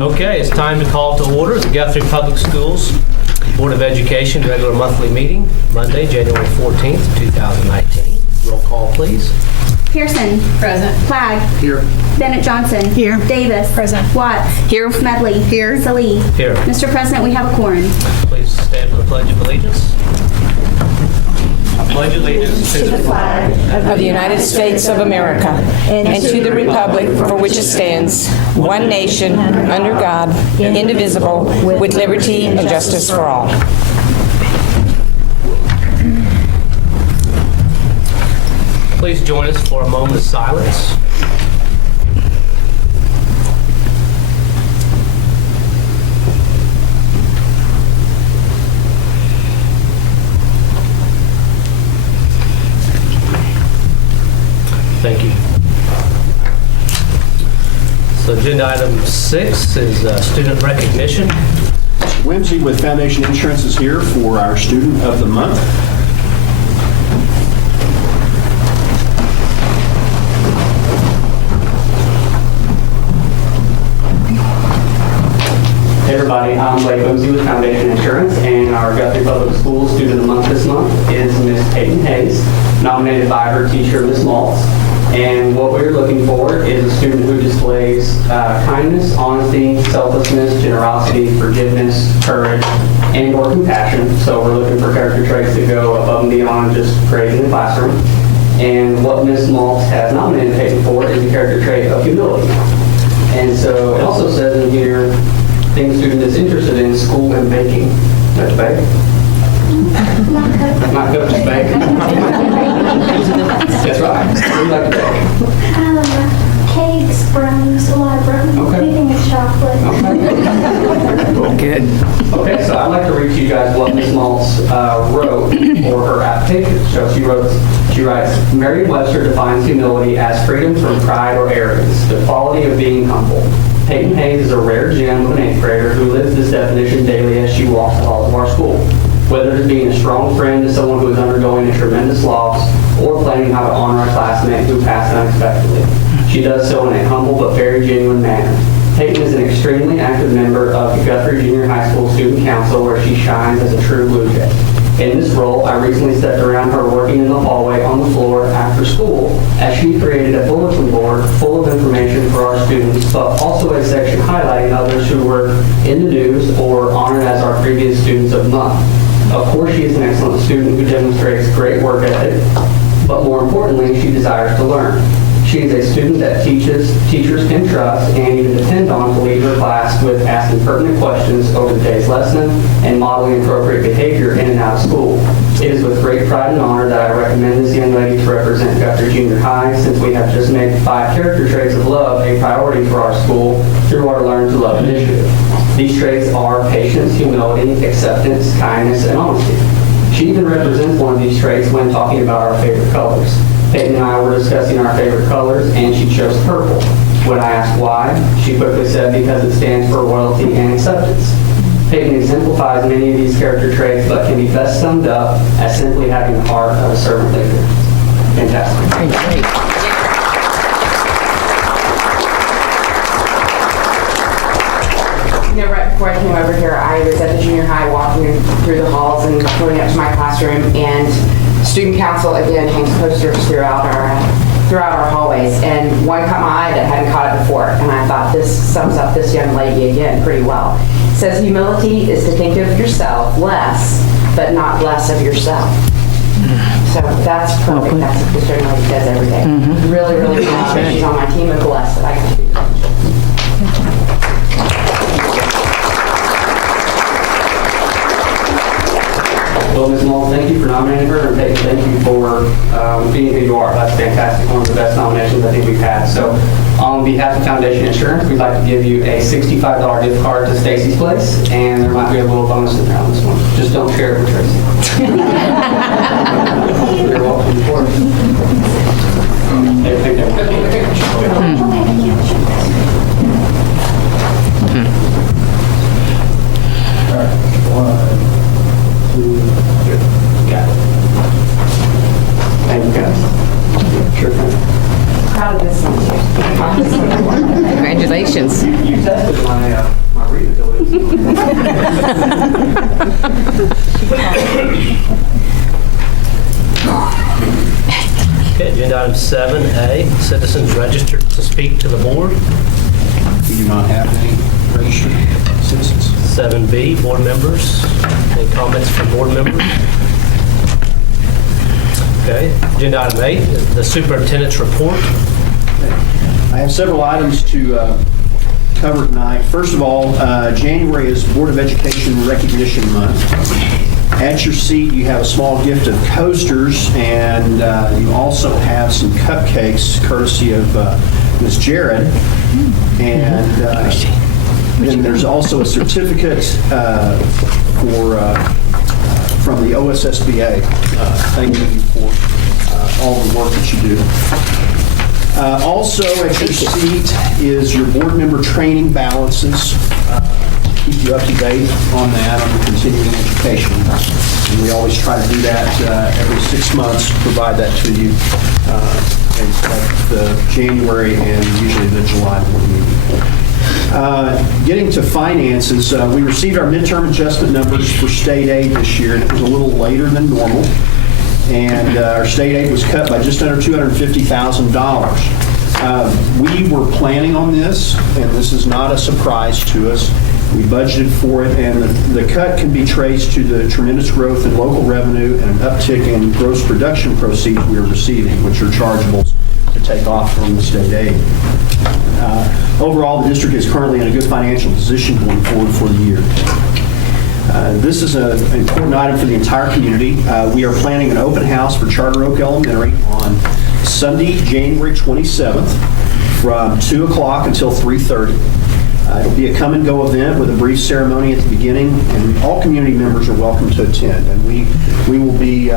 Okay, it's time to call to order the Guthrie Public Schools Board of Education regular monthly meeting, Monday, January 14th, 2019. Roll call, please. Pearson. Present. Flagg. Here. Bennett Johnson. Here. Davis. Present. Watts. Here. Smedley. Here. Salee. Here. Mr. President, we have a quorum. Please stand for the Pledge of Allegiance. I pledge allegiance to the flag Of the United States of America and to the republic for which it stands, one nation, under God, indivisible, with liberty and justice for all. Please join us for a moment of silence. Thank you. So agenda item 6 is student recognition. Whimsy with Foundation Insurance is here for our Student of the Month. Hey everybody, I'm Blake Whimsy with Foundation Insurance, and our Guthrie Public Schools Student of the Month this month is Miss Peyton Hayes, nominated by her teacher, Miss Maltz. And what we're looking for is a student who displays kindness, honesty, selflessness, generosity, forgiveness, courage, and or compassion. So we're looking for character traits that go above and beyond just grades in the classroom. And what Miss Maltz has nominated Peyton for is the character trait of humility. And so it also says in here, things student is interested in school and baking. That's bake? Not cook, just bake. That's right. We like to bake. Cakes, brownies, a lot of brownies. Okay. Anything with chocolate. Good. Okay, so I'd like to read to you guys what Ms. Maltz wrote for her application. So she writes, Merriam-Webster defines humility as freedom from pride or arrogance, the quality of being humble. Peyton Hayes is a rare gem of an 8th grader who lives this definition daily as she walks the halls of our school. Whether it's being a strong friend to someone who is undergoing a tremendous loss or planning how to honor a classmate who passed unexpectedly. She does so in a humble but very genuine manner. Peyton is an extremely active member of the Guthrie Junior High School Student Council where she shines as a true Blue Jay. In this role, I recently stepped around her working in the hallway on the floor after school as she created a bulletin board full of information for our students, but also a section highlighting others who were in the news or honored as our previous Students of the Month. Of course, she is an excellent student who demonstrates great work ethic, but more importantly, she desires to learn. She is a student that teachers can trust and even depend on to lead her class with asking pertinent questions over the day's lesson and modeling appropriate behavior in and out of school. It is with great pride and honor that I recommend this young lady to represent Guthrie Junior High, since we have just made 5 character traits of love a priority for our school through our Learn to Love initiative. These traits are patience, humility, acceptance, kindness, and honesty. She even represents one of these traits when talking about our favorite colors. Peyton and I were discussing our favorite colors, and she chose purple. When I asked why, she quickly said because it stands for loyalty and acceptance. Peyton exemplifies many of these character traits, but can be best summed up as simply having the heart of a servant leader. Fantastic. You know, right before I came over here, I was at the junior high walking through the halls and going up to my classroom, and student council again hangs posters throughout our hallways, and one caught my eye that hadn't caught it before, and I thought this sums up this young lady again pretty well. It says humility is to think of yourself less, but not less of yourself. So that's perfect. That's what this young lady does every day. Really, really proud that she's on my team, and blessed that I can be her. Well, Ms. Maltz, thank you for nominating her, and thank you for being who you are. That's fantastic. One of the best nominations I think we've had. So on behalf of Foundation Insurance, we'd like to give you a $65 gift card to Stacy's Place, and there might be a little bonus in there on this one. Just don't share it with Tracy. You're welcome for it. All right. 1, 2, 3. Got it. Thank you, guys. Sure thing. Proud of this one. Congratulations. You tested my reading ability. Okay, agenda item 7A, citizens registered to speak to the board. We do not have any registered citizens. 7B, board members. Any comments from board members? Okay, agenda item 8, the superintendent's report. I have several items to cover tonight. First of all, January is Board of Education Recognition Month. At your seat, you have a small gift of coasters, and you also have some cupcakes courtesy of Ms. Jared. And then there's also a certificate from the OSSBA thanking you for all the work that you do. Also at your seat is your board member training balances. Keep you up to date on that, on the continuing education. And we always try to do that every 6 months, provide that to you at the January and usually the July board meeting. Getting to finances, we received our midterm adjustment numbers for state aid this year, and it was a little later than normal. And our state aid was cut by just under $250,000. We were planning on this, and this is not a surprise to us. We budgeted for it, and the cut can be traced to the tremendous growth in local revenue and an uptick in gross production proceeds we are receiving, which are chargeables to take off from the state aid. Overall, the district is currently in a good financial position going forward for the year. This is an important item for the entire community. We are planning an open house for Charter Oak Elementary on Sunday, January 27th from 2 o'clock until 3:30. It'll be a come and go event with a brief ceremony at the beginning, and all community members are welcome to attend. And we will be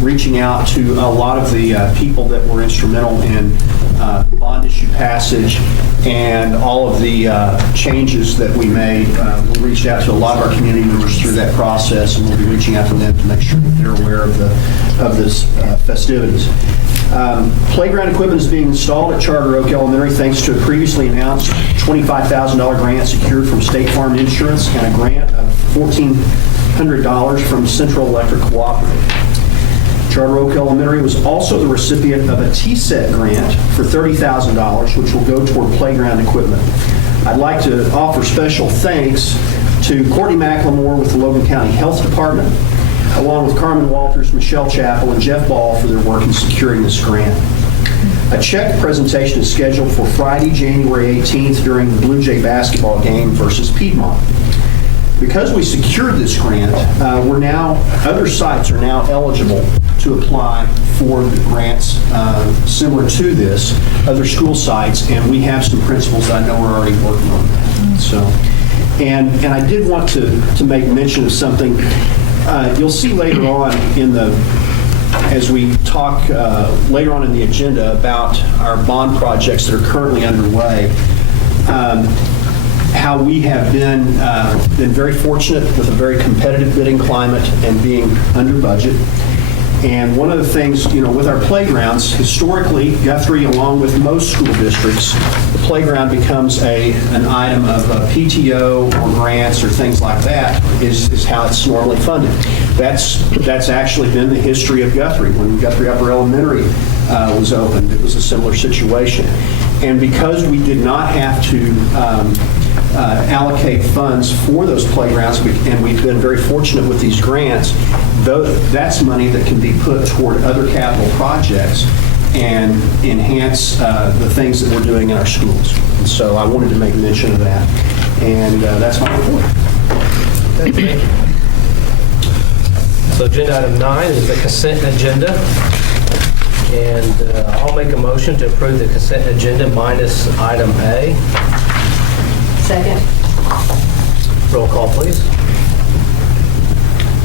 reaching out to a lot of the people that were instrumental in bond issue passage and all of the changes that we made. We reached out to a lot of our community members through that process, and we'll be reaching out to them to make sure that they're aware of this festivities. Playground equipment is being installed at Charter Oak Elementary thanks to a previously announced $25,000 grant secured from State Farm Insurance and a grant of $1,400 from Central Electric Cooperative. Charter Oak Elementary was also the recipient of a TSET grant for $30,000, which will go toward playground equipment. I'd like to offer special thanks to Courtney McLemore with the Logan County Health Department, along with Carmen Walters, Michelle Chappell, and Jeff Ball for their work in securing this grant. A check presentation is scheduled for Friday, January 18th during the Blue Jay basketball game versus Piedmont. Because we secured this grant, other sites are now eligible to apply for the grants similar to this, other school sites, and we have some principals that I know are already working on that. So, and I did want to make mention of something. You'll see later on as we talk later on in the agenda about our bond projects that are currently underway, how we have been very fortunate with a very competitive bidding climate and being under budget. And one of the things, with our playgrounds, historically, Guthrie, along with most school districts, the playground becomes an item of PTO or grants or things like that is how it's normally funded. That's actually been the history of Guthrie. When Guthrie Upper Elementary was opened, it was a similar situation. And because we did not have to allocate funds for those playgrounds, and we've been very fortunate with these grants, that's money that can be put toward other capital projects and enhance the things that we're doing in our schools. And so I wanted to make mention of that, and that's my report. Thank you. So agenda item 9 is the consent agenda, and I'll make a motion to approve the consent agenda minus item A. Second. Roll call, please.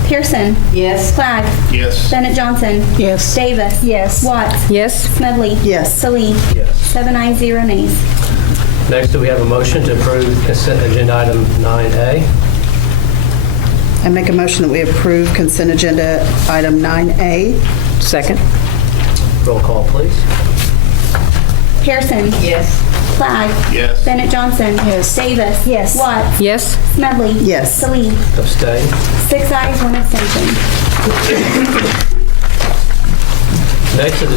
Pearson. Yes. Flagg. Yes. Bennett Johnson. Yes. Davis. Yes. Watts. Yes. Smedley. Yes. Salee. Yes. 7 ayes, 0 nays. Next, do we have a motion to approve consent agenda item 9A? I make a motion that we approve consent agenda item 9A. Second. Roll call, please. Pearson. Yes. Flagg. Yes. Bennett Johnson. Yes. Davis. Yes. Watts. Yes. Smedley. Yes. Salee. Abstain. 6 ayes, 1 abstention. Next is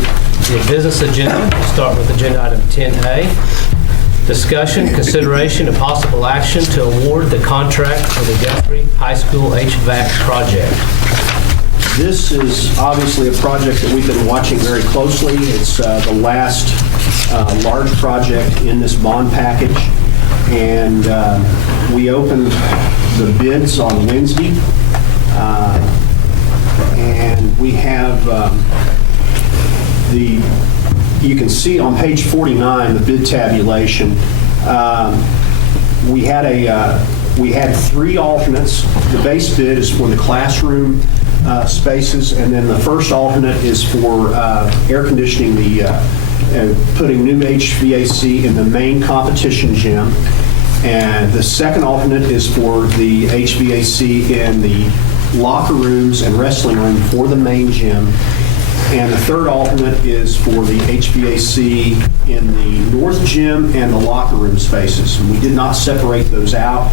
the business agenda. We'll start with agenda item 10A. Discussion, consideration, and possible action to award the contract for the Guthrie High School HVAC project. This is obviously a project that we've been watching very closely. It's the last large project in this bond package, and we opened the bids on Wednesday, and we have you can see on page 49 the bid tabulation. We had 3 alternates. The base bid is for the classroom spaces, and then the first alternate is for air conditioning, putting new HVAC in the main competition gym. And the second alternate is for the HVAC in the locker rooms and wrestling room for the main gym. And the third alternate is for the HVAC in the north gym and the locker room spaces. And we did not separate those out.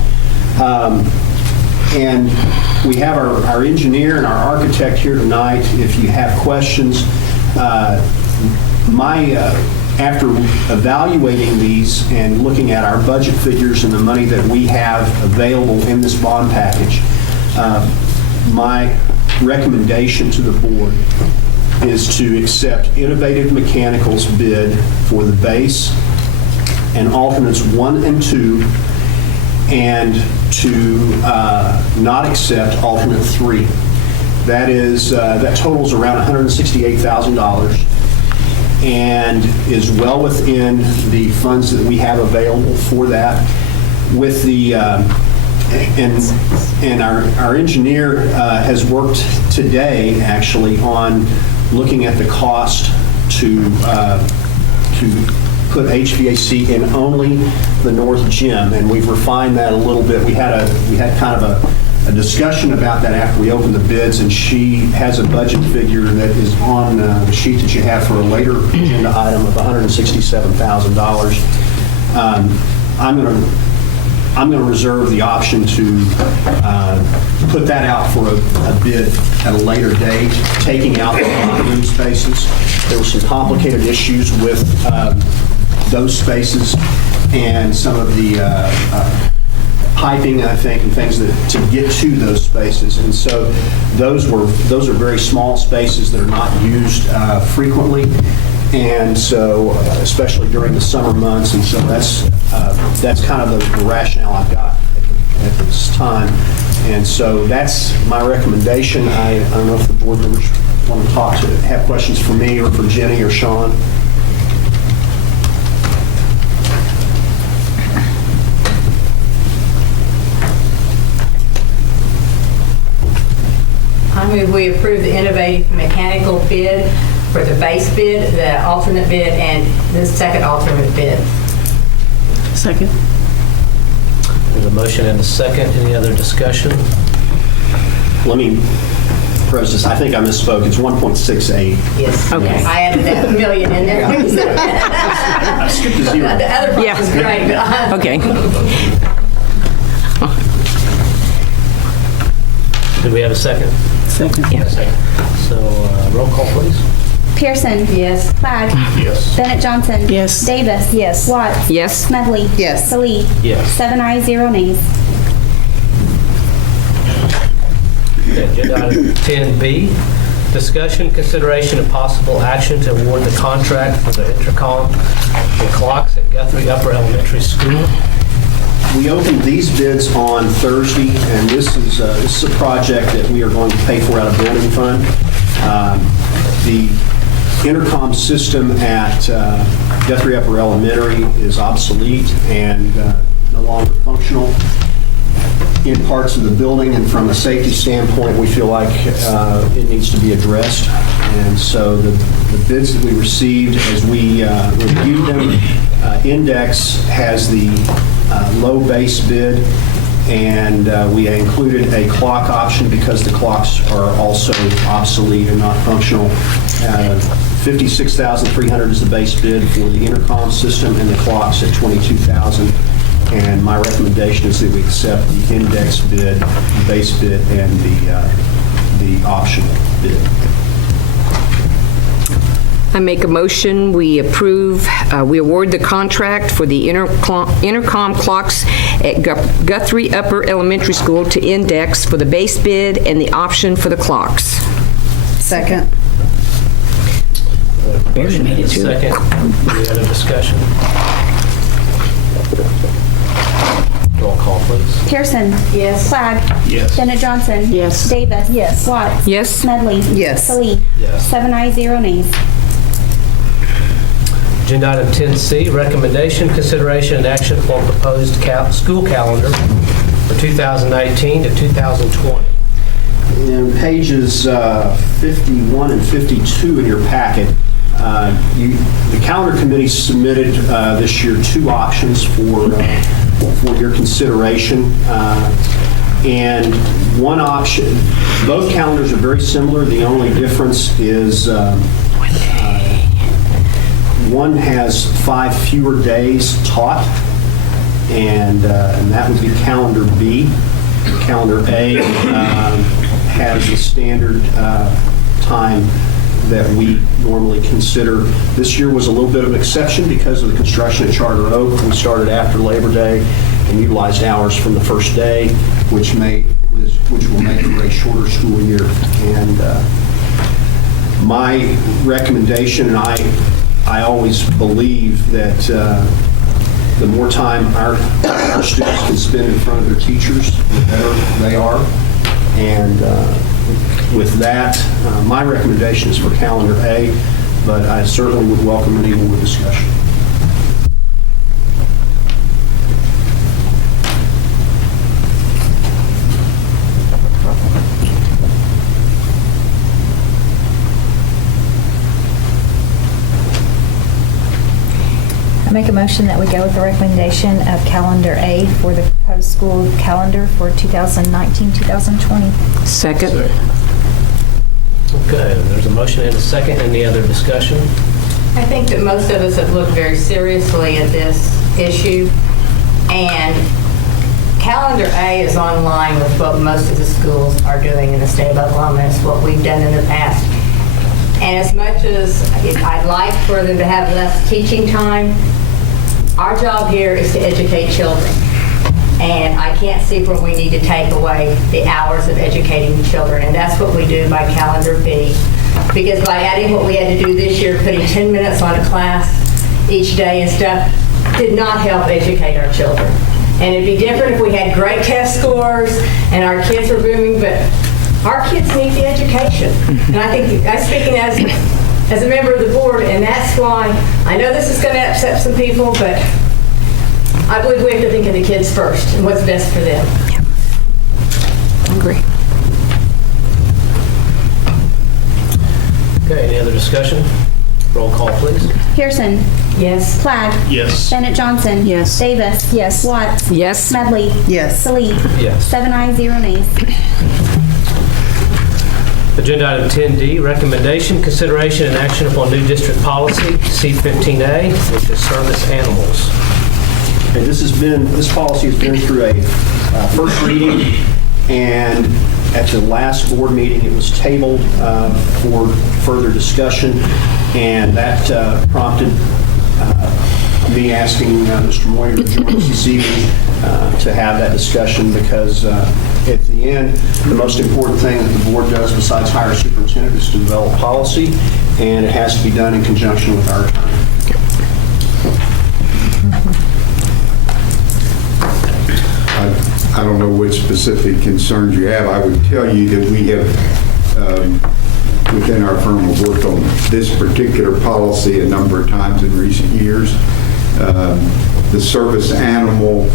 And we have our engineer and our architect here tonight. If you have questions, after evaluating these and looking at our budget figures and the money that we have available in this bond package, my recommendation to the board is to accept Innovative Mechanical's bid for the base and alternates 1 and 2, and to not accept alternate 3. That totals around $168,000 and is well within the funds that we have available for that. With the and our engineer has worked today actually on looking at the cost to put HVAC in only the north gym, and we've refined that a little bit. We had kind of a discussion about that after we opened the bids, and she has a budget figure that is on the sheet that you have for a later agenda item of $167,000. I'm going to reserve the option to put that out for a bid at a later date, taking out the locker room spaces. There were some complicated issues with those spaces and some of the piping, I think, and things to get to those spaces. And so those are very small spaces that are not used frequently. And so, especially during the summer months, and so that's kind of the rationale I've got at this time. And so that's my recommendation. I don't know if the board members want to have questions for me or for Jenny or Sean. I move we approve the Innovative Mechanical bid for the base bid, the alternate bid, and the second alternate bid. Second. There's a motion and a second. Any other discussion? Let me preface this. I think I misspoke. It's 1.68. Yes. Okay. I added that million in there. I skipped a zero. The other part was great. But Okay. Do we have a second? Second. Yeah. Second. So roll call, please. Pearson. Yes. Flagg. Yes. Bennett Johnson. Yes. Davis. Yes. Watts. Yes. Smedley. Yes. Salee. Yes. 7 ayes, 0 nays. Okay, agenda item 10B, discussion, consideration, and possible action to award the contract for the intercom and clocks at Guthrie Upper Elementary School. We opened these bids on Thursday, and this is a project that we are going to pay for out of building fund. The intercom system at Guthrie Upper Elementary is obsolete and no longer functional in parts of the building, and from a safety standpoint, we feel like it needs to be addressed. And so the bids that we received, as we reviewed them, Index has the low base bid, And we included a clock option because the clocks are also obsolete and not functional. $56,300 is the base bid for the intercom system, and the clocks at $22,000. And my recommendation is that we accept the index bid, the base bid, and the optional bid. I make a motion, we approve, we award the contract for the intercom clocks at Guthrie Upper Elementary School to Index for the base bid and the option for the clocks. Second. Motion and a second. Any other discussion? Roll call, please. Pearson. Yes. Flagg. Yes. Bennett Johnson. Yes. Davis. Yes. Watts. Yes. Smedley. Yes. Salee. Yes. 7 ayes, 0 nays. Agenda item 10C, recommendation, consideration, and action for proposed school calendar for 2019 to 2020. In pages 51 and 52 in your packet, the calendar committee submitted this year 2 options for your consideration. And one option, both calendars are very similar. The only difference is one has 5 fewer days taught, and that would be calendar B. Calendar A has the standard time that we normally consider. This year was a little bit of an exception because of the construction at Charter Oak. We started after Labor Day and utilized hours from the first day, which will make for a shorter school year. And my recommendation, and I always believe that the more time our students can spend in front of their teachers, the better they are. And with that, my recommendation is for calendar A, but I certainly would welcome any more discussion. I make a motion that we go with the recommendation of calendar A for the proposed school calendar for 2019-2020. Second. Okay, there's a motion and a second. Any other discussion? I think that most of us have looked very seriously at this issue, and calendar A is on line with what most of the schools are doing in the state of Oklahoma. It's what we've done in the past. And as much as I'd like for them to have less teaching time, our job here is to educate children. And I can't see where we need to take away the hours of educating children. And that's what we do by calendar B. Because by adding what we had to do this year, putting 10 minutes on a class each day and stuff, did not help educate our children. And it'd be different if we had great test scores and our kids were booming, but our kids need the education. And I think, I'm speaking as a member of the board, and that's why, I know this is going to upset some people, but I believe we have to think of the kids first and what's best for them. I agree. Okay, any other discussion? Roll call, please. Pearson. Yes. Flagg. Yes. Bennett Johnson. Yes. Davis. Yes. Watts. Yes. Smedley. Yes. Salee. Yes. 7 ayes, 0 nays. Agenda item 10D, recommendation, consideration, and action upon new district policy, C-15A, which is service animals. Okay, this policy has been through a first reading, and at the last board meeting, it was tabled for further discussion, and that prompted me asking Mr. Moyer to join us this evening to have that discussion, because at the end, the most important thing that the board does besides hire a superintendent is to develop policy, and it has to be done in conjunction with our attorney. I don't know which specific concerns you have. I would tell you that we have, within our firm, have worked on this particular policy a number of times in recent years. The service animal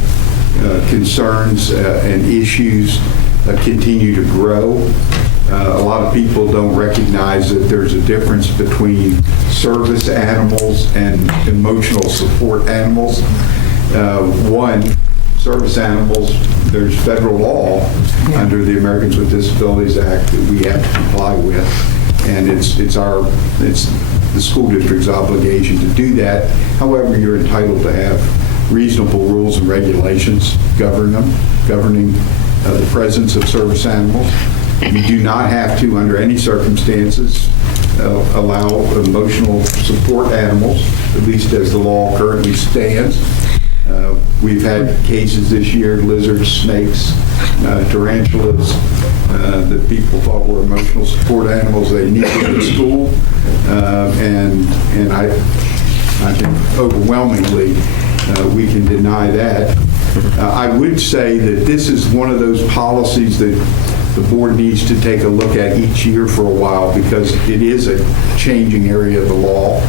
concerns and issues continue to grow. A lot of people don't recognize that there's a difference between service animals and emotional support animals. One, service animals, there's federal law under the Americans with Disabilities Act that we have to comply with, and it's the school district's obligation to do that. However, you're entitled to have reasonable rules and regulations governing the presence of service animals. You do not have to, under any circumstances, allow emotional support animals, at least as the law currently stands. We've had cases this year, lizards, snakes, tarantulas, that people thought were emotional support animals they needed in school. And I think overwhelmingly, we can deny that. I would say that this is one of those policies that the board needs to take a look at each year for a while, because it is a changing area of the law,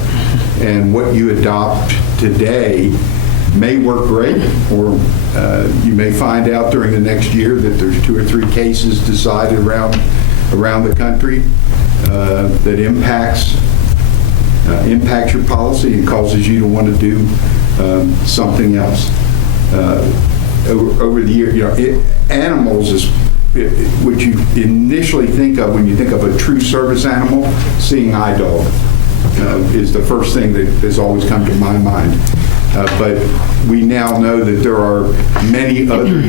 and what you adopt today may work great, or you may find out during the next year that there's 2 or 3 cases decided around the country that impacts your policy and causes you to want to do something else. Over the year, animals is what you initially think of when you think of a true service animal. Seeing eye dog is the first thing that has always come to my mind. But we now know that there are many other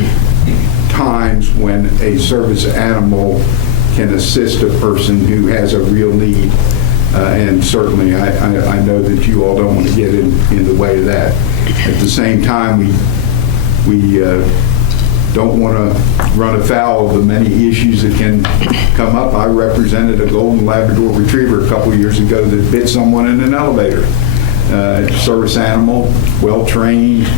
times when a service animal can assist a person who has a real need. And certainly I know that you all don't want to get in the way of that. At the same time, we don't want to run afoul of the many issues that can come up. I represented a golden Labrador retriever a couple of years ago that bit someone in an elevator. Service animal, well-trained,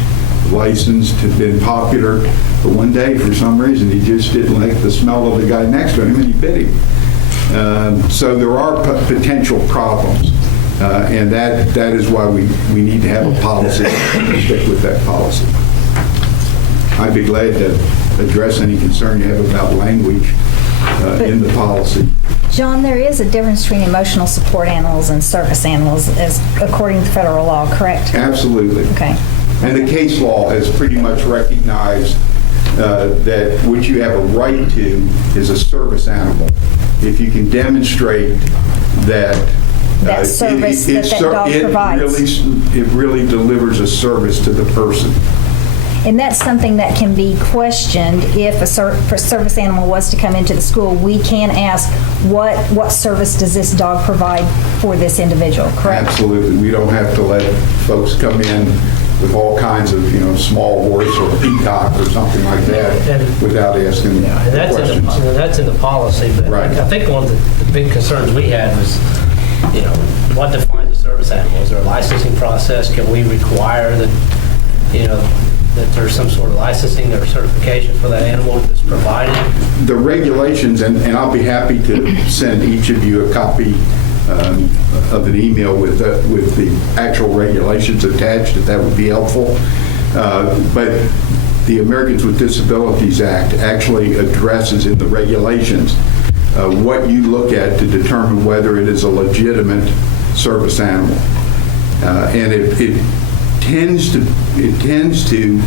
licensed, had been popular, but one day, for some reason, he just didn't like the smell of the guy next to him, and he bit him. So there are potential problems, and that is why we need to have a policy and stick with that policy. I'd be glad to address any concern you have about language in the policy. John, there is a difference between emotional support animals and service animals, as according to federal law, correct? Absolutely. Okay. And the case law has pretty much recognized that what you have a right to is a service animal. If you can demonstrate that that service that dog provides. It really delivers a service to the person. And that's something that can be questioned if a service animal was to come into the school. We can ask, what service does this dog provide for this individual, correct? Absolutely. We don't have to let folks come in with all kinds of, small horse or peacock or something like that without asking questions. That's in the policy, but right. I think one of the big concerns we had was, what defines a service animal? Is there a licensing process? Can we require that, that there's some sort of licensing or certification for that animal that's provided? The regulations, and I'll be happy to send each of you a copy of an email with the actual regulations attached, if that would be helpful. But the Americans with Disabilities Act actually addresses in the regulations what you look at to determine whether it is a legitimate service animal. And it tends to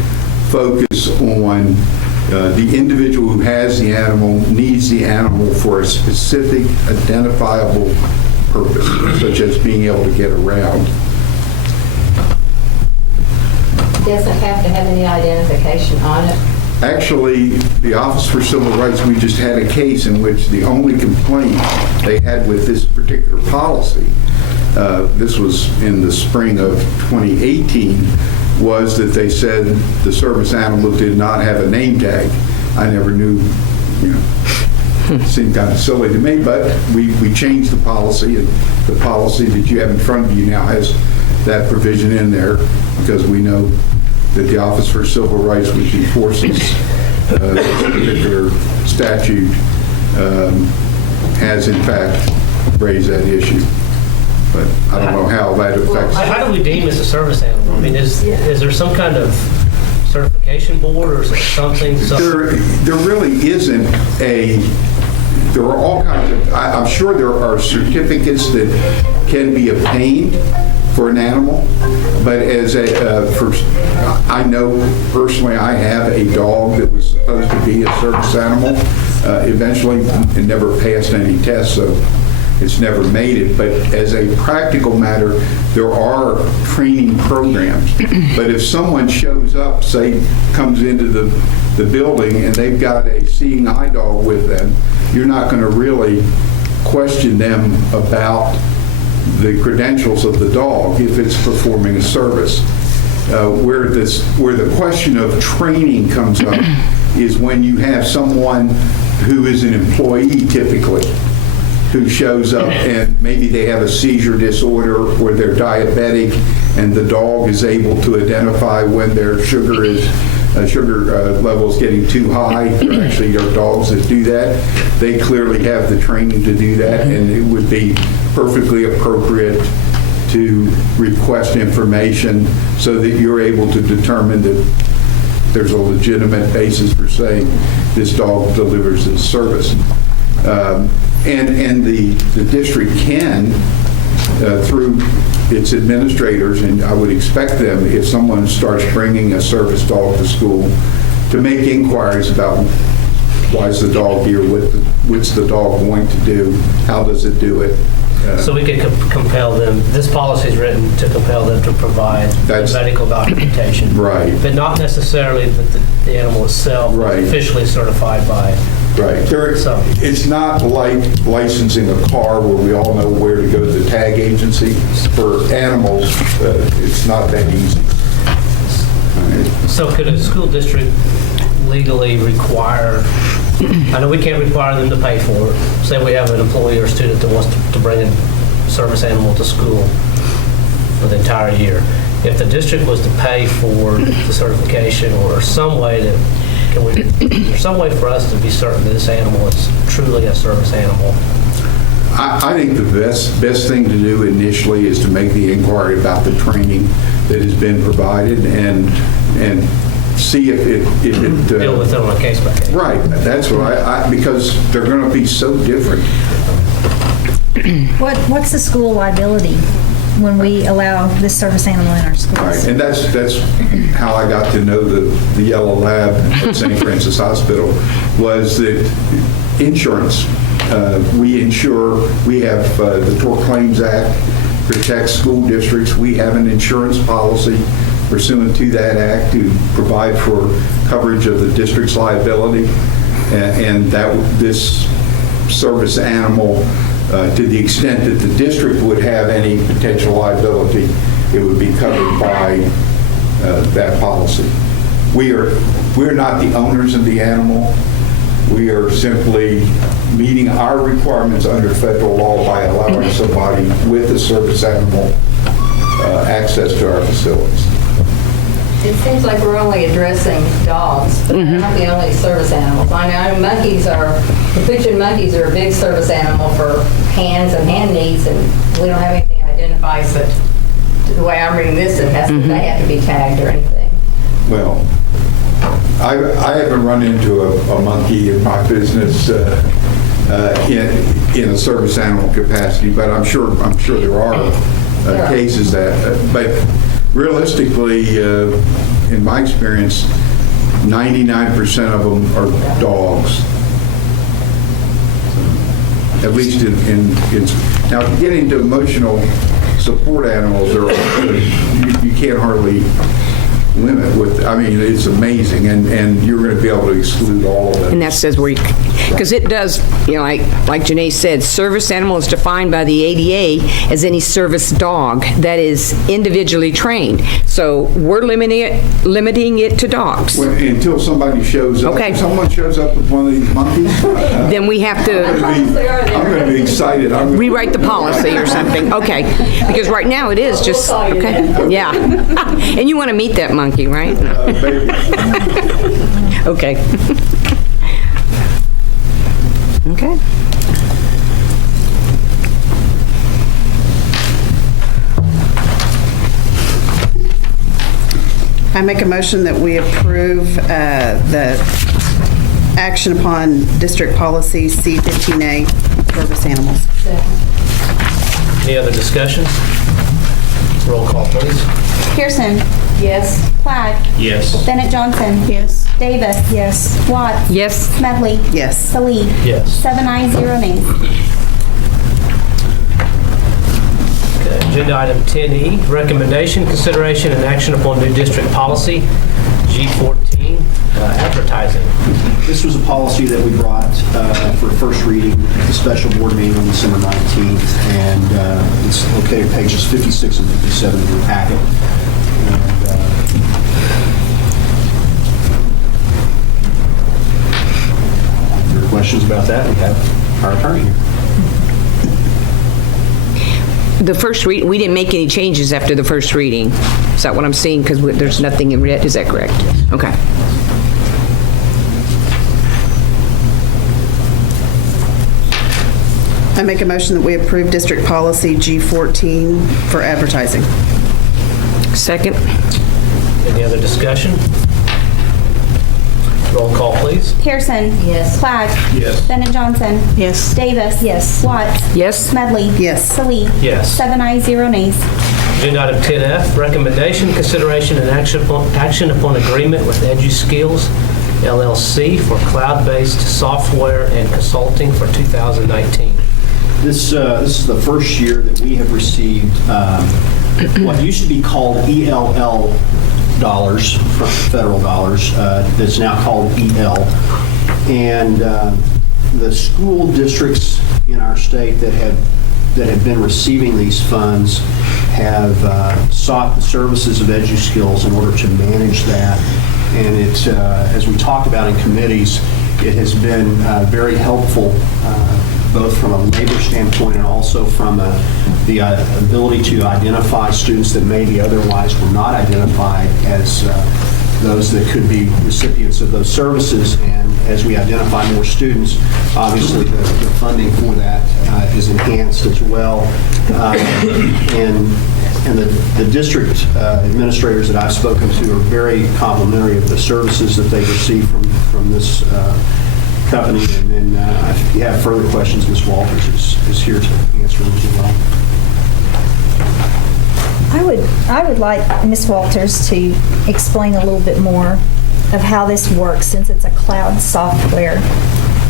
focus on the individual who has the animal needs the animal for a specific identifiable purpose, such as being able to get around. Doesn't have to have any identification on it. Actually, the Office for Civil Rights, we just had a case in which the only complaint they had with this particular policy, this was in the spring of 2018, was that they said the service animal did not have a name tag. I never knew, it seemed kind of silly to me, but we changed the policy, and the policy that you have in front of you now has that provision in there, because we know that the Office for Civil Rights, which enforces this particular statute, has in fact raised that issue. But I don't know how that affects. How do we deem as a service animal? I mean, is there some kind of certification board or something? There really isn't there are all kinds of, I'm sure there are certificates that can be obtained for an animal, but as I know personally, I have a dog that was supposed to be a service animal. Eventually, it never passed any tests, so it's never made it. But as a practical matter, there are training programs. But if someone shows up, say, comes into the building and they've got a seeing eye dog with them, you're not going to really question them about the credentials of the dog if it's performing a service. Where the question of training comes up is when you have someone who is an employee typically, who shows up and maybe they have a seizure disorder or they're diabetic and the dog is able to identify when their sugar level is getting too high. There actually are dogs that do that. They clearly have the training to do that, and it would be perfectly appropriate to request information so that you're able to determine that there's a legitimate basis for saying this dog delivers this service. And the district can, through its administrators, and I would expect them, if someone starts bringing a service dog to school, to make inquiries about why is the dog here, what's the dog going to do, how does it do it. So we could compel them, this policy is written to compel them to provide medical documentation. Right. But not necessarily that the animal itself is officially certified by. Right. It's not like licensing a car where we all know where to go to the tag agency. For animals, it's not that easy. So could a school district legally require, I know we can't require them to pay for it. Say we have an employee or student that wants to bring a service animal to school for the entire year. If the district was to pay for the certification or some way that, is there some way for us to be certain that this animal is truly a service animal? I think the best thing to do initially is to make the inquiry about the training that has been provided and see if it deal with it on a case by case. Right. That's what because they're going to be so different. What's the school liability when we allow this service animal in our schools? Right, and that's how I got to know the yellow lab at St. Francis Hospital, was that insurance. We insure, we have the Tort Claims Act protects school districts. We have an insurance policy pursuant to that act to provide for coverage of the district's liability, and that this service animal, to the extent that the district would have any potential liability, it would be covered by that policy. We're not the owners of the animal. We are simply meeting our requirements under federal law by allowing somebody with a service animal access to our facilities. It seems like we're only addressing dogs, but they're not the only service animals. I know capuchin monkeys are a big service animal for hands and hand needs, and we don't have anything that identifies that, the way I'm reading this, that they have to be tagged or anything. Well, I haven't run into a monkey in my business in a service animal capacity, but I'm sure there are cases that, but realistically, in my experience, 99% of them are dogs. At least in now, getting to emotional support animals, you can't hardly limit with. I mean, it's amazing, and you're going to be able to exclude all of it. And that says where you, because it does, like Janae said, service animal is defined by the ADA as any service dog that is individually trained. So we're limiting it to dogs. Well, until somebody shows up. Okay. If someone shows up with one of these monkeys, Then we have to I'm going to be excited. rewrite the policy or something. Okay. Because right now it is just, okay. Yeah. And you want to meet that monkey, right? Okay. Okay. I make a motion that we approve the action upon district policy C-15A, service animals. Any other discussions? Roll call, please. Pearson. Yes. Clag. Yes. Bennett Johnson. Yes. Davis. Yes. Watts. Yes. Smedley. Yes. Salee. Yes. 7 ayes, 0 nays. Okay, agenda item 10E, recommendation, consideration, and action upon new district policy, G14, advertising. This was a policy that we brought for first reading at the special board meeting on December 19th, and it's located at pages 56 and 57 of your packet. And, if there are questions about that, we have our attorney here. The first read, we didn't make any changes after the first reading. Is that what I'm seeing? Because there's nothing in red, is that correct? Okay. I make a motion that we approve district policy G14 for advertising. Second? Any other discussion? Roll call, please. Pearson. Yes. Clag. Yes. Bennett Johnson. Yes. Davis. Yes. Watts. Yes. Smedley. Yes. Salee. Yes. 7 ayes, 0 nays. Agenda item 10F, recommendation, consideration, and action upon agreement with EduSkills LLC for cloud-based software and consulting for 2019. This is the first year that we have received what used to be called ELL dollars, federal dollars, that's now called EL. And the school districts in our state that have been receiving these funds have sought the services of EduSkills in order to manage that. And it, as we talked about in committees, it has been very helpful, both from a labor standpoint and also from the ability to identify students that maybe otherwise were not identified as those that could be recipients of those services. And as we identify more students, obviously the funding for that is enhanced as well. And the district administrators that I've spoken to are very complimentary of the services that they receive from this company. And then if you have further questions, Ms. Walters is here to answer them as well. I would like Ms. Walters to explain a little bit more of how this works, since it's a cloud software,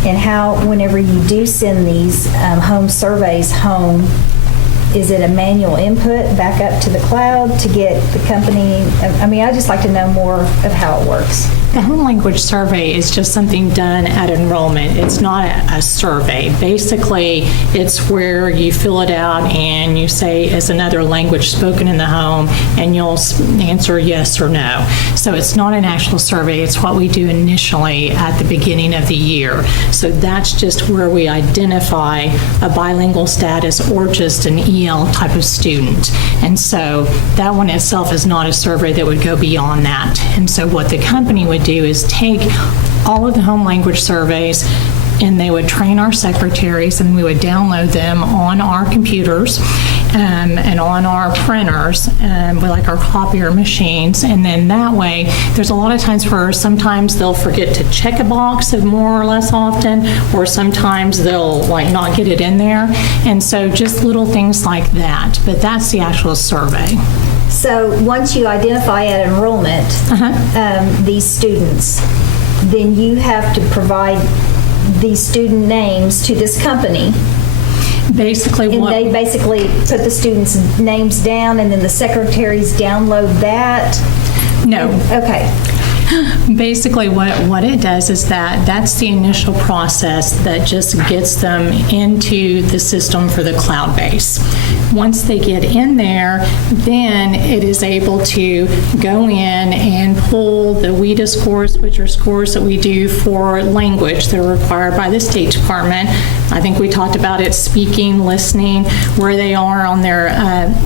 and how whenever you do send these home surveys home, is it a manual input back up to the cloud to get the company? I mean, I'd just like to know more of how it works. The home language survey is just something done at enrollment. It's not a survey. Basically, it's where you fill it out and you say, is another language spoken in the home, and you'll answer yes or no. So it's not an actual survey. It's what we do initially at the beginning of the year. So that's just where we identify a bilingual status or just an EL type of student. And so that one itself is not a survey that would go beyond that. And so what the company would do is take all of the home language surveys, and they would train our secretaries, and we would download them on our computers and on our printers, with like our copier machines. And then that way, there's a lot of times where sometimes they'll forget to check a box more or less often, or sometimes they'll like not get it in there. And so just little things like that. But that's the actual survey. So once you identify at enrollment these students, then you have to provide these student names to this company. Basically, and they basically put the students' names down, and then the secretaries download that? No. Okay. Basically, what it does is that's the initial process that just gets them into the system for the cloud base. Once they get in there, then it is able to go in and pull the WIDA scores, which are scores that we do for language. They're required by the State Department. I think we talked about it, speaking, listening, where they are on their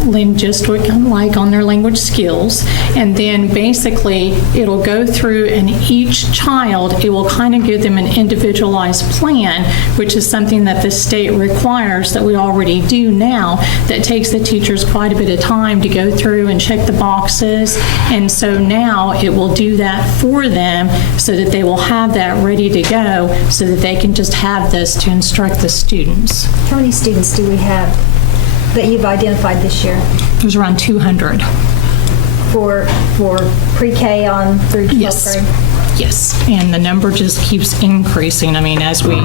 linguistic, like on their language skills. And then basically it'll go through, and each child, it will kind of give them an individualized plan, which is something that the state requires that we already do now, that takes the teachers quite a bit of time to go through and check the boxes. And so now it will do that for them so that they will have that ready to go, so that they can just have this to instruct the students. How many students do we have that you've identified this year? There's around 200. For pre-K on through 12th Yes. grade? Yes, and the number just keeps increasing. I mean, as we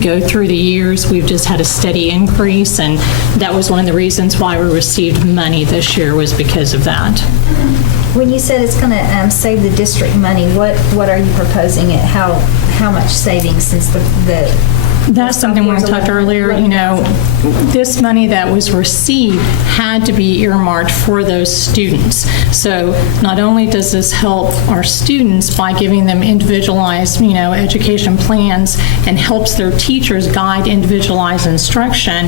go through the years, we've just had a steady increase, and that was one of the reasons why we received money this year, was because of that. When you said it's going to save the district money, what are you proposing it? How much savings since the That's something when I talked earlier, you know, this money that was received had to be earmarked for those students. So not only does this help our students by giving them individualized, you know, education plans and helps their teachers guide individualized instruction,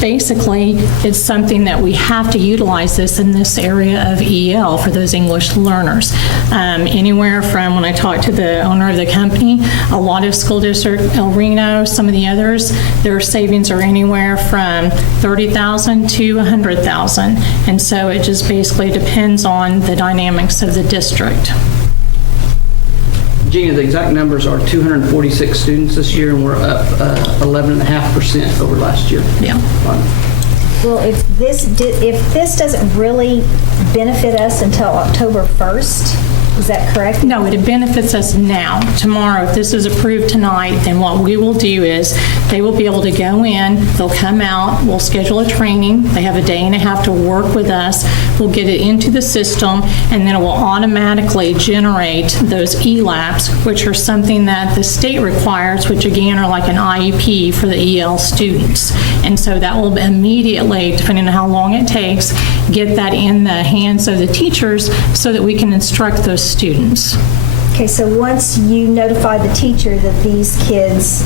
basically it's something that we have to utilize this in this area of EL for those English learners. Anywhere from, when I talked to the owner of the company, a lot of school districts, Reno, some of the others, their savings are anywhere from $30,000 to $100,000. And so it just basically depends on the dynamics of the district. Gina, the exact numbers are 246 students this year, and we're up 11.5% over last year. Yeah. Well, if this doesn't really benefit us until October 1st, is that correct? No, it benefits us now. Tomorrow, if this is approved tonight, then what we will do is they will be able to go in, they'll come out, we'll schedule a training. They have a day and a half to work with us. We'll get it into the system, and then it will automatically generate those ELAPs, which are something that the state requires, which again are like an IEP for the EL students. And so that will immediately, depending on how long it takes, get that in the hands of the teachers so that we can instruct those students. Okay, so once you notify the teacher that these kids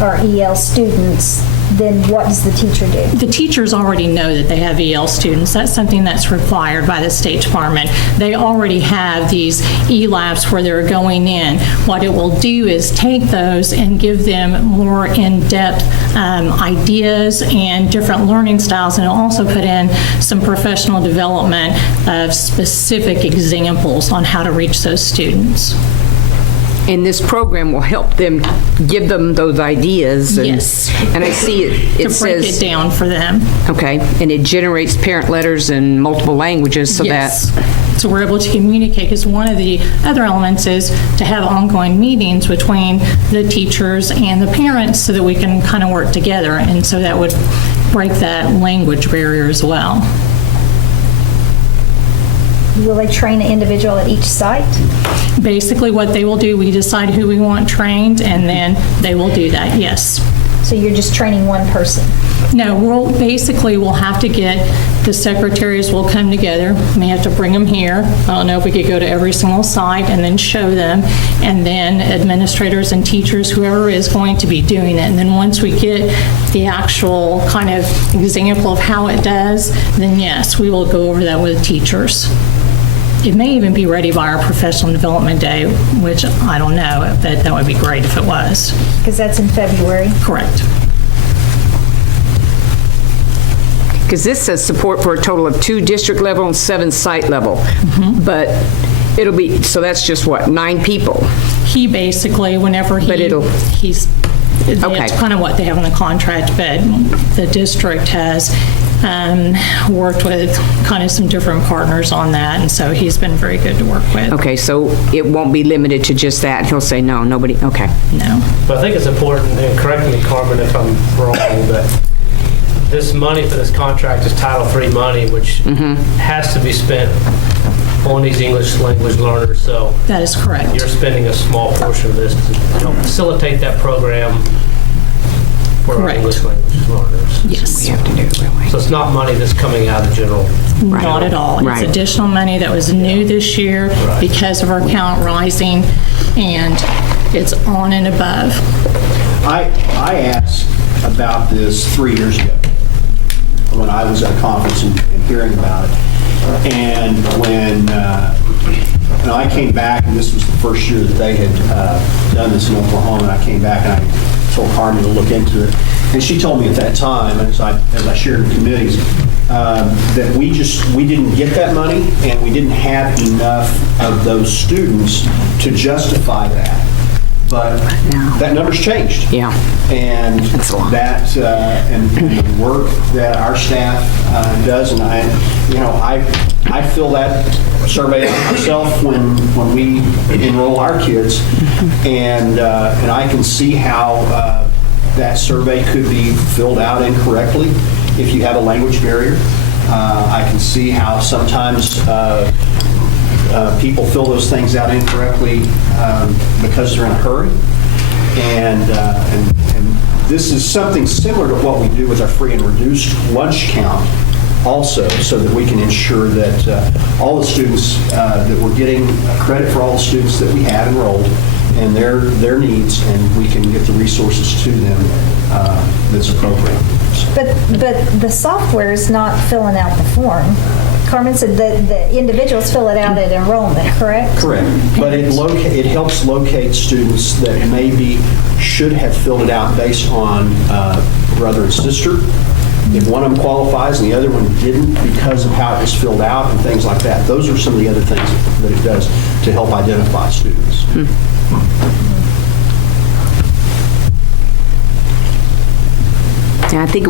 are EL students, then what does the teacher do? The teachers already know that they have EL students. That's something that's required by the State Department. They already have these ELAPs where they're going in. What it will do is take those and give them more in-depth ideas and different learning styles, and it'll also put in some professional development of specific examples on how to reach those students. And this program will help them, give them those ideas. And, Yes. And I see it To break says, it down for them. okay, and it generates parent letters in multiple languages so Yes. that, So we're able to communicate, because one of the other elements is to have ongoing meetings between the teachers and the parents so that we can kind of work together. And so that would break that language barrier as well. Will they train an individual at each site? Basically what they will do, we decide who we want trained, and then they will do that, yes. So you're just training one person? No, we'll have to get, the secretaries will come together, may have to bring them here. I don't know if we could go to every single site and then show them, and then administrators and teachers, whoever is going to be doing it. And then once we get the actual kind of example of how it does, then yes, we will go over that with teachers. It may even be ready by our professional development day, which I don't know, but that would be great if it was. Because that's in February. Correct. because this says support for a total of 2 district level and 7 site level. But it'll be, so that's just what, 9 people? He basically, whenever But it'll- he's, Okay. that's kind of what they have in the contract, but the district has worked with kind of some different partners on that, and so he's been very good to work with. Okay, so it won't be limited to just that? He'll say, no, nobody, okay. No. But I think it's important, and correct me, Carmen, if I'm wrong, but this money for this contract is Title III money, which has to be spent on these English language learners, so That is correct. you're spending a small portion of this to help facilitate that program for our Correct. English language learners. Yes. We have to do it that way. So it's not money that's coming out of general. Not at all. It's Right. additional money that was new this year because of our count rising, and it's on and above. I asked about this 3 years ago when I was at a conference and hearing about it. And when I came back, and this was the first year that they had done this in Oklahoma, and I came back and I told Carmen to look into it. And she told me at that time, as I shared in committees, that we didn't get that money, and we didn't have enough of those students to justify that. but that number's changed. Yeah. And that, and the work that our staff does, and I fill that survey out myself when we enroll our kids, and I can see how that survey could be filled out incorrectly if you have a language barrier. I can see how sometimes people fill those things out incorrectly because they're in a hurry. And this is something similar to what we do with our free and reduced lunch count also, so that we can ensure that all the students, that we're getting credit for all the students that we have enrolled and their needs, and we can get the resources to them that's appropriate. But the software is not filling out the form. Carmen said that the individuals fill it out at enrollment, correct? Correct. But it helps locate students that maybe should have filled it out based on brother and sister. If one of them qualifies and the other one didn't because of how it was filled out and things like that, those are some of the other things that it does to help identify students. I think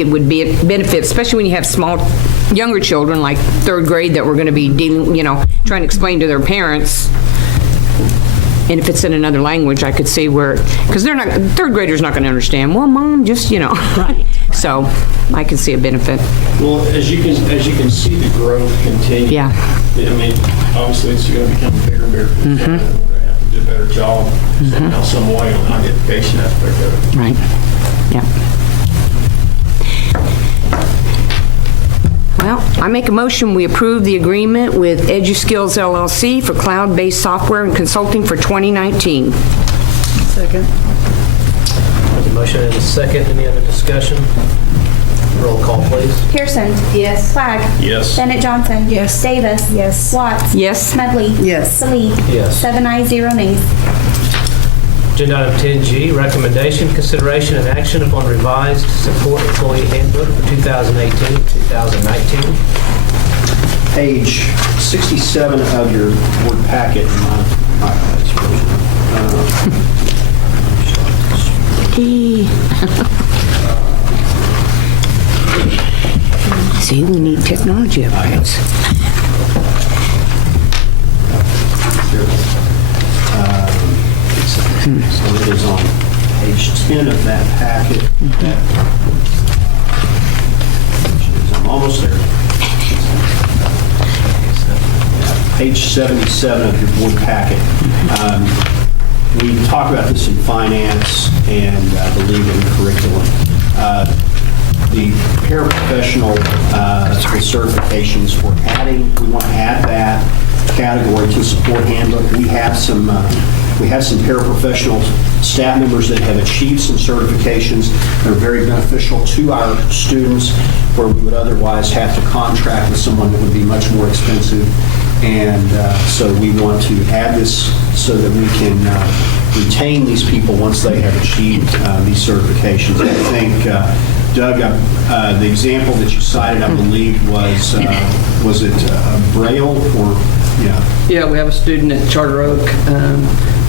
it would be a benefit, especially when you have younger children like third grade that we're going to be dealing, trying to explain to their parents. And if it's in another language, I could see where, because third graders not going to understand. Well, Mom, just Right. So I can see a benefit. Well, as you can see the growth continue. Yeah. I mean, obviously it's going to become a bigger and bigger concern. We're going to have to do a better job somehow, some way on the identification aspect of it. Right. Yeah. Well, I make a motion, we approve the agreement with EduSkills LLC for cloud-based software and consulting for 2019. Second. There's a motion and a second. Any other discussion? Roll call, please. Pearson. Yes. Flagg. Yes. Bennett Johnson. Yes. Davis. Yes. Watts. Yes. Smedley. Yes. Salih. Yes. 7 ayes, 0 nays. Agenda item 10G, recommendation, consideration, and action upon revised support employee handbook for 2018-2019. Page 67 of your board packet. See, we need technology upgrades. So it is on page 10 of that packet. I'm almost there. Page 77 of your board packet. We talked about this in finance and I believe in curriculum. The paraprofessional certifications we want to add that category to support handbook. We have some paraprofessional staff members that have achieved some certifications that are very beneficial to our students, where we would otherwise have to contract with someone that would be much more expensive. And so we want to add this so that we can retain these people once they have achieved these certifications. I think, Doug, the example that you cited, I believe, was it Braille or, Yeah, we have a student at Charter Oak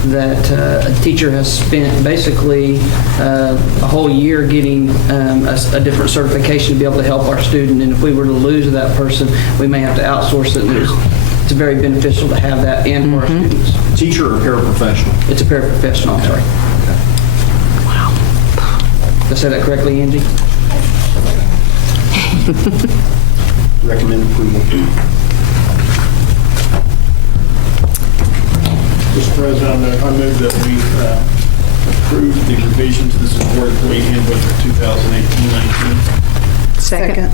that a teacher has spent basically a whole year getting a different certification to be able to help our student. And if we were to lose that person, we may have to outsource it. It's very beneficial to have that in for our students. Teacher or paraprofessional? It's a paraprofessional, I'm sorry. Okay. Wow. Did I say that correctly, Angie? Recommend approval. Mr. President, I move that we approve the revision to the support employee handbook for 2018-19. Second.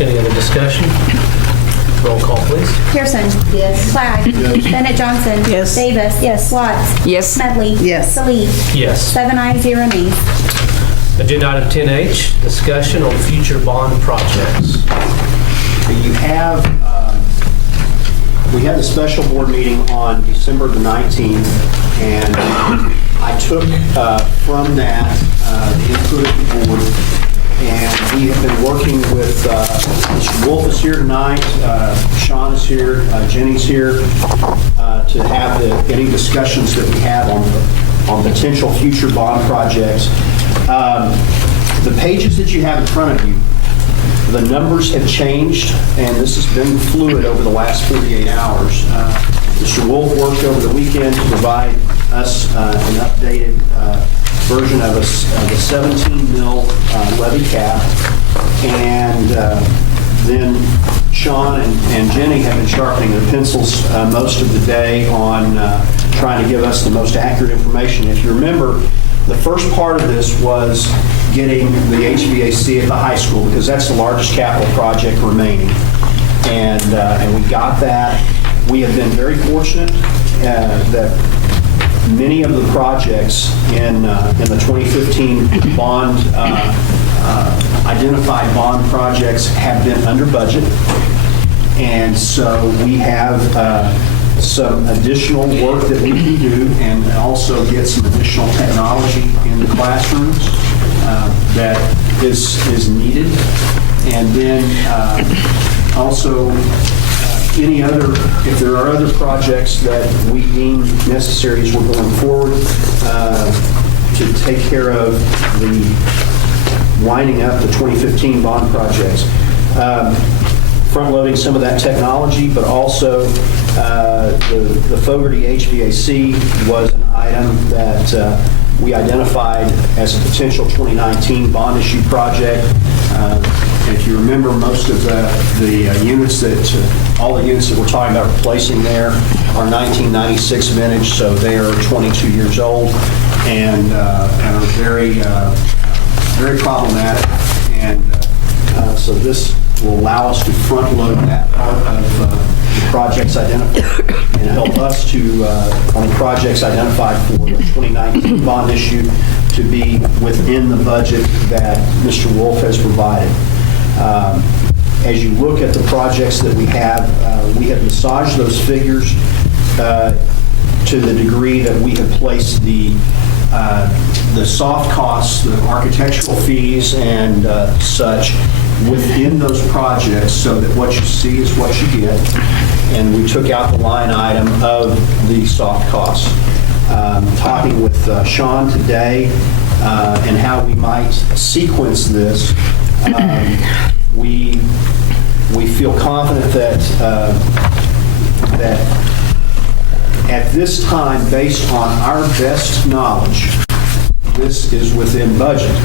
Any other discussion? Roll call, please. Pearson. Yes. Flagg. Yes. Bennett Johnson. Yes. Davis. Yes. Watts. Yes. Smedley. Yes. Salih. Yes. 7 ayes, 0 nays. Agenda item 10H, discussion on future bond projects. We had a special board meeting on December the 19th, and I took from that the input of the board, and we have been working with with Mr. Wolf is here tonight, Sean is here, Jenny's here, to have any discussions that we have on potential future bond projects. The pages that you have in front of you, the numbers have changed, and this has been fluid over the last 48 hours. Mr. Wolf worked over the weekend to provide us an updated version of the 17 mil levy cap, and then Sean and Jenny have been sharpening their pencils most of the day on trying to give us the most accurate information. If you remember, the first part of this was getting the HVAC at the high school, because that's the largest capital project remaining. And we got that. We have been very fortunate that many of the projects in the 2015 bond, identified bond projects have been under budget. And so we have some additional work that we can do, and also get some additional technology in the classrooms that is needed. And then also if there are other projects that we deem necessary as we're going forward to take care of the winding up the 2015 bond projects. Front-loading some of that technology, but also the Fogarty HVAC was an item that we identified as a potential 2019 bond issue project. If you remember, most of the units all the units that we're talking about replacing there are 1996 vintage, so they are 22 years old and are very, very problematic. And so this will allow us to front load that part of the projects identified and help us to, on the projects identified for the 2019 bond issue, to be within the budget that Mr. Wolf has provided. As you look at the projects that we have massaged those figures to the degree that we have placed the soft costs, the architectural fees and such within those projects, so that what you see is what you get. And we took out the line item of the soft costs. Talking with Sean today and how we might sequence this, we feel confident that at this time, based on our best knowledge, this is within budget.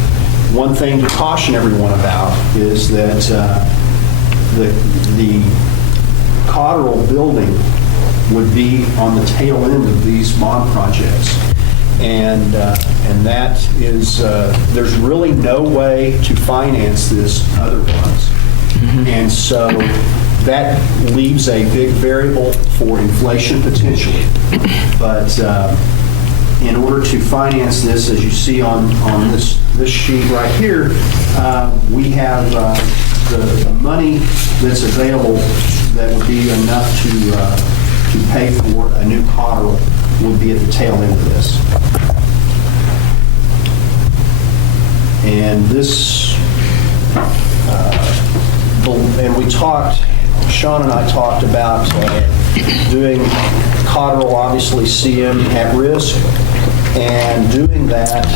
One thing to caution everyone about is that the Cotterill building would be on the tail end of these bond projects. And that is, there's really no way to finance this otherwise. And so that leaves a big variable for inflation potentially. But in order to finance this, as you see on this sheet right here, we have the money that's available that would be enough to pay for a new Cotterill would be at the tail end of this. And this, and we talked, Sean and I talked about doing Cotterill, obviously CM at risk, and doing that,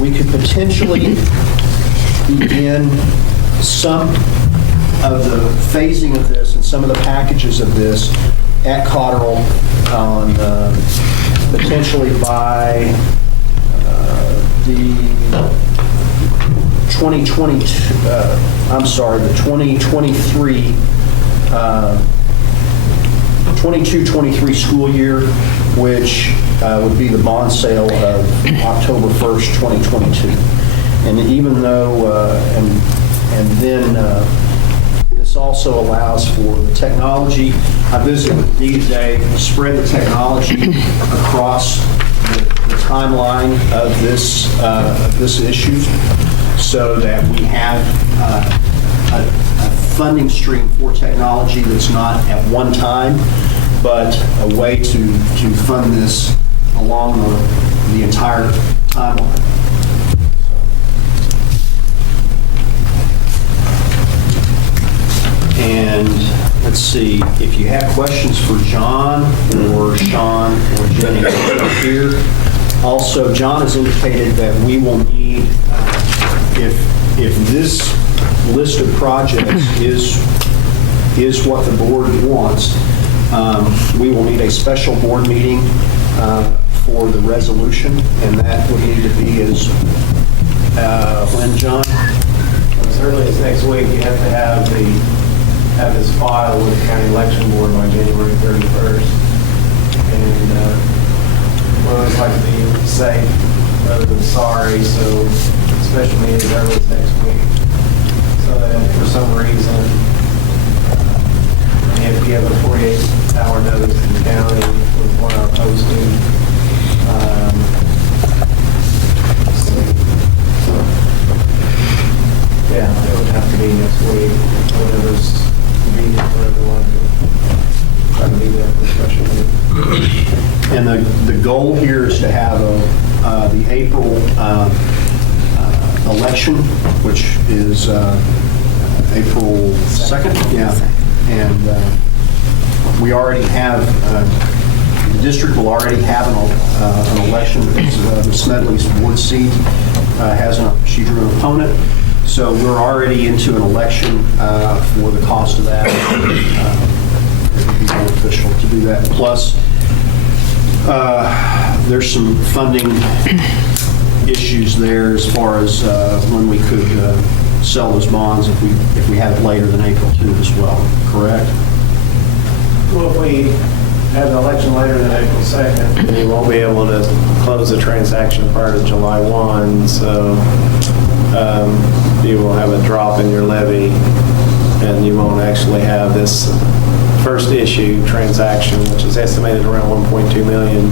we could potentially begin some of the phasing of this and some of the packages of this at Cotterill on potentially by the 2023 22-23 school year, which would be the bond sale of October 1st, 2022. And even though, and then this also allows for the technology. I visited with Dee today, spread the technology across the timeline of this issue, so that we have a funding stream for technology that's not at one time, but a way to fund this along the entire timeline. let's see, if you have questions for John or Sean or Jenny here. Also, John has indicated that we will need, if this list of projects is what the board wants, we will need a special board meeting for the resolution, and that would need to be as, when, John? As early as next week, you have to have this filed with the county election board by January 31st. And we always like to be safe rather than sorry, so special meeting as early as next week. So that if for some reason, if you have a 48-hour notice in the county with 1 hour posting, yeah, it would have to be next week, whatever's convenient for everyone. Try to be there for special meeting. And the goal here is to have the April election, which is April 2nd. Yeah. And we already have, the district will already have an election. Ms. Smedley's board seat she drew an opponent. So we're already into an election for the cost of that. It would be beneficial to do that. Plus, there's some funding issues there as far as when we could sell those bonds if we have it later than April 2 as well, correct? Well, if we have the election later than April 2nd, we won't be able to close the transaction prior to July 1, so you will have a drop in your levy, and you won't actually have this first issue transaction, which is estimated around 1.2 million.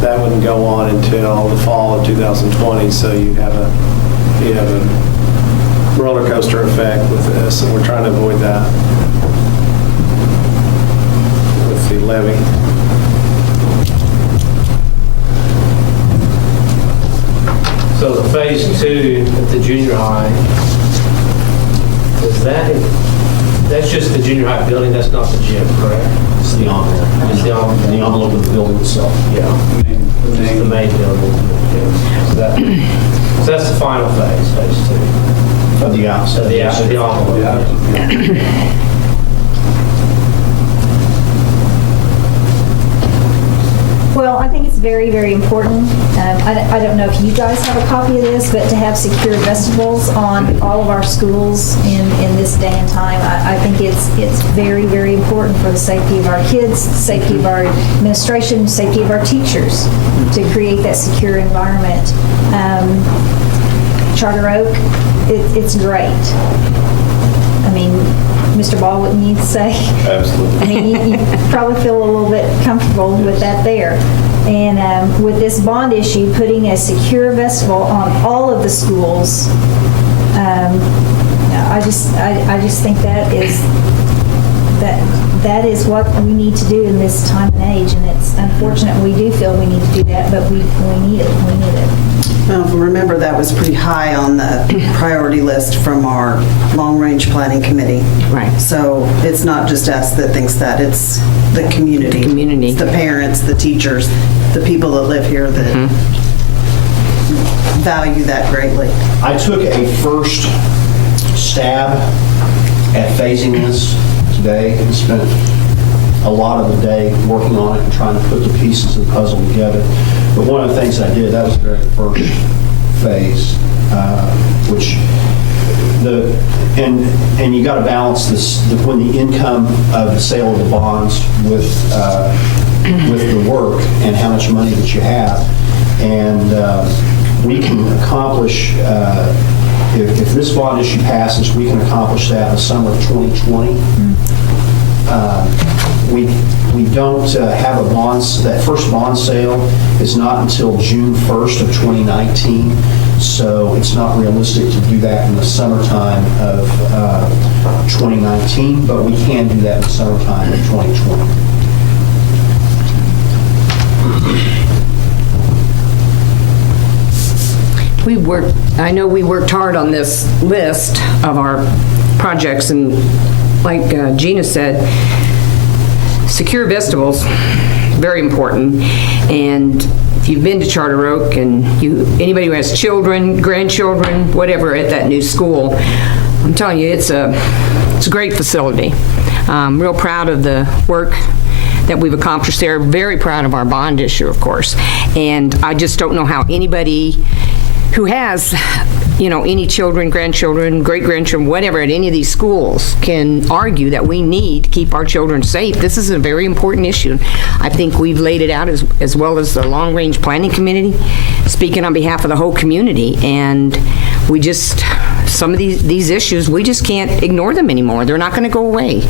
That wouldn't go on until the fall of 2020, so you have a roller coaster effect with this, and we're trying to avoid that with the levy. So the phase 2 at the junior high, that's just the junior high building, that's not the gym, correct? It's the envelope. It's the envelope. The envelope of the building itself. Yeah. It's the main building. Yeah. So that's the final phase 2. Of the outside. The envelope. Yeah. Well, I think it's very, very important. I don't know if you guys have a copy of this, but to have secure vestibules on all of our schools in this day and time, I think it's very, very important for the safety of our kids, the safety of our administration, the safety of our teachers to create that secure environment. Charter Oak, it's great. I mean, Mr. Ball, wouldn't you say? Absolutely. I mean, you probably feel a little bit comfortable with that there. And with this bond issue, putting a secure vestibule on all of the schools, I just think that is what we need to do in this time and age. And it's unfortunate we do feel we need to do that, but we need it. We need it. Well, remember that was pretty high on the priority list from our long-range planning committee. Right. So it's not just us that thinks that, it's the community. The community. It's the parents, the teachers, the people that live here that value that greatly. I took a first stab at phasing this today and spent a lot of the day working on it and trying to put the pieces of the puzzle together. But one of the things I did, that was the very first phase, which and you got to balance this when the income of the sale of the bonds with the work and how much money that you have, and we can accomplish. If this bond issue passes, we can accomplish that in the summer of 2020. We don't have a bond, that first bond sale is not until June 1st of 2019, so it's not realistic to do that in the summertime of 2019, but we can do that in the summertime of 2020. I know we worked hard on this list of our projects, and like Gina said, secure vegetables, very important. And if you've been to Charter Oak and anybody who has children, grandchildren, whatever at that new school, I'm telling you, it's a great facility. I'm real proud of the work that we've accomplished there. Very proud of our bond issue, of course. And I just don't know how anybody who has, any children, grandchildren, great-grandchildren, whatever, at any of these schools can argue that we need to keep our children safe. This is a very important issue. I think we've laid it out as well as the long-range planning committee, speaking on behalf of the whole community. And we just, some of these issues, we just can't ignore them anymore. They're not going to go away.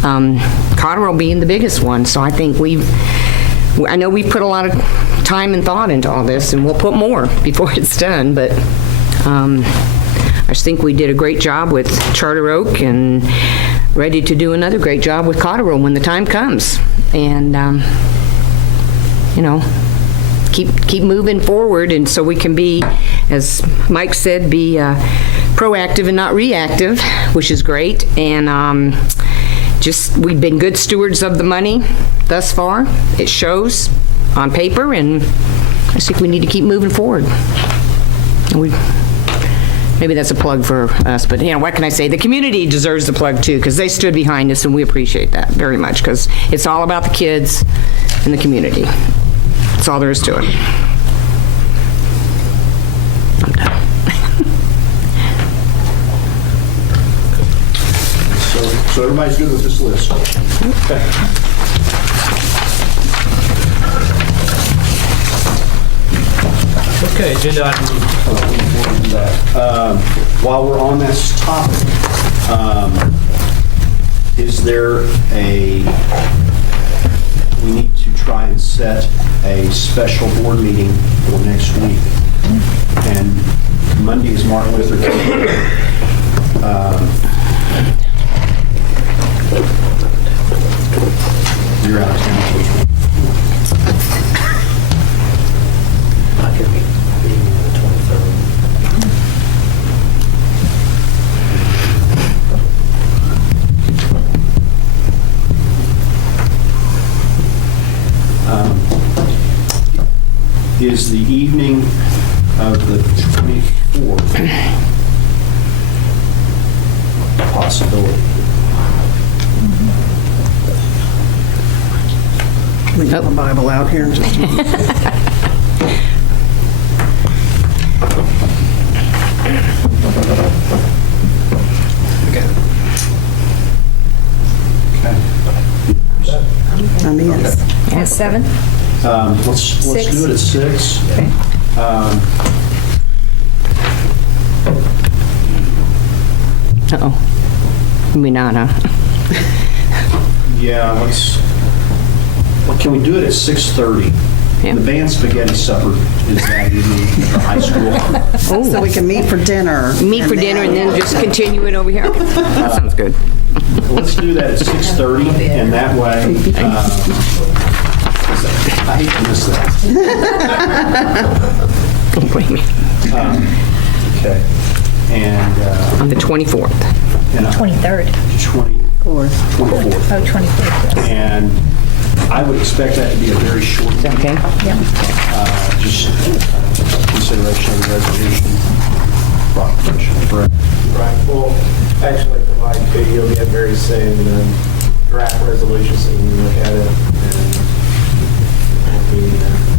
Cotterell being the biggest one. So I think I know we've put a lot of time and thought into all this, and we'll put more before it's done, but I just think we did a great job with Charter Oak and ready to do another great job with Cotterell when the time comes. And, keep moving forward, and so we can be, as Mike said, be proactive and not reactive, which is great. And we've been good stewards of the money thus far. It shows on paper, and I think we need to keep moving forward. Maybe that's a plug for us, but what can I say? The community deserves the plug too, because they stood behind us, and we appreciate that very much, because it's all about the kids and the community. That's all there is to it. I'm done. So everybody's good with this list? Okay. Okay, agenda item. While we're on this topic, we need to try and set a special board meeting for next week. And Monday is Martin Luther King. You're out of town. I could be meeting the 23rd. Is the evening of the 24th a possibility? We got the Bible out here in just a moment. I'm yes. At 7? Let's do it at 6. Okay. Uh-oh. Maybe not, huh? Yeah, can we do it at 6:30? Yeah. The band spaghetti supper is that evening at the high school. So we can meet for dinner. Meet for dinner and then just continue it over here? Okay. That sounds good. Let's do that at 6:30, and that way, I hate to miss that. Don't blame me. Okay. And On the 24th. 23rd. 24th. Oh, 23rd. Yes. And I would expect that to be a very short meeting. Okay. Yep. Just consideration of the resolution proclamation, correct? Right, we'll actually provide to you again very soon, draft resolution so you can look at it,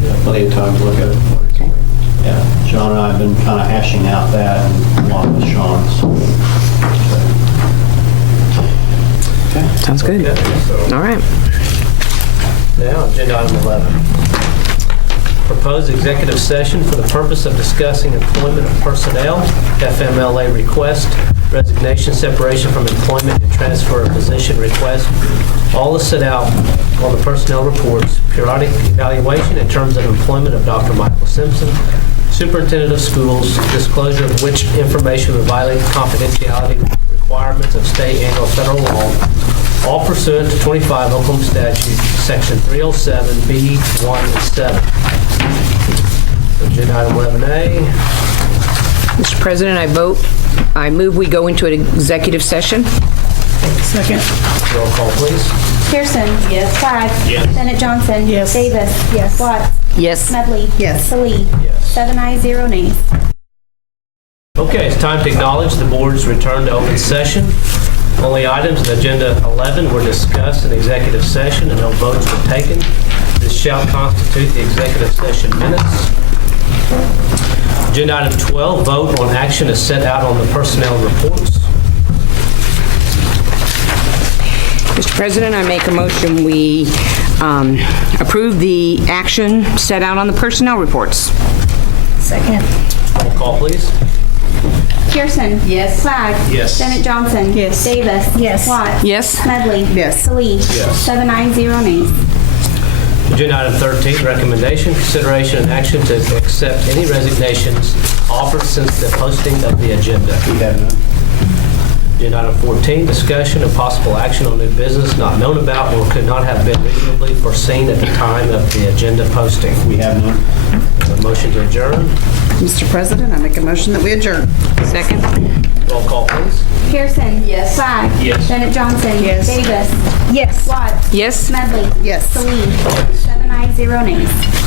and plenty of time to look at it. Yeah, Sean and I have been kind of hashing out that and along with Sean. Okay. Sounds good. All right. Now, agenda item 11. Proposed executive session for the purpose of discussing employment of personnel, FMLA request, resignation, separation from employment, and transfer of position request. All is set out on the personnel reports, periodic evaluation in terms of employment of Dr. Michael Simpson, superintendent of schools, disclosure of which information would violate the confidentiality requirements of state and or federal law, all pursuant to 25 Oklahoma Statute, Section 307B, 1 and 7. Agenda item 11A. Mr. President, I move we go into an executive session. Second. Roll call, please. Pearson. Yes. Clyde. Yes. Bennett Johnson. Yes. Davis. Yes. Watts. Yes. Smedley. Yes. Salee. Yes. 7 ayes, 0 nays. Okay, it's time to acknowledge the board's return to open session. Only items in Agenda 11 were discussed in executive session and no votes were taken. This shall constitute the executive session minutes. Agenda item 12, vote on action as set out on the personnel reports. Mr. President, I make a motion we approve the action set out on the personnel reports. Second. Roll call, please. Pearson. Yes. Clyde. Yes. Bennett Johnson. Yes. Davis. Yes. Watts. Yes. Smedley. Yes. Salee. Yes. 7 ayes, 0 nays. Agenda item 13, recommendation, consideration, and action to accept any resignations offered since the posting of the agenda. We have none. Agenda item 14, discussion and possible action on new business not known about or could not have been reasonably foreseen at the time of the agenda posting. We have none. A motion to adjourn. Mr. President, I make a motion that we adjourn. Second. Roll call, please. Pearson. Yes. Clyde. Yes. Bennett Johnson. Yes. Davis. Yes. Watts. Yes. Smedley. Yes. Salee. 7 ayes, 0 nays.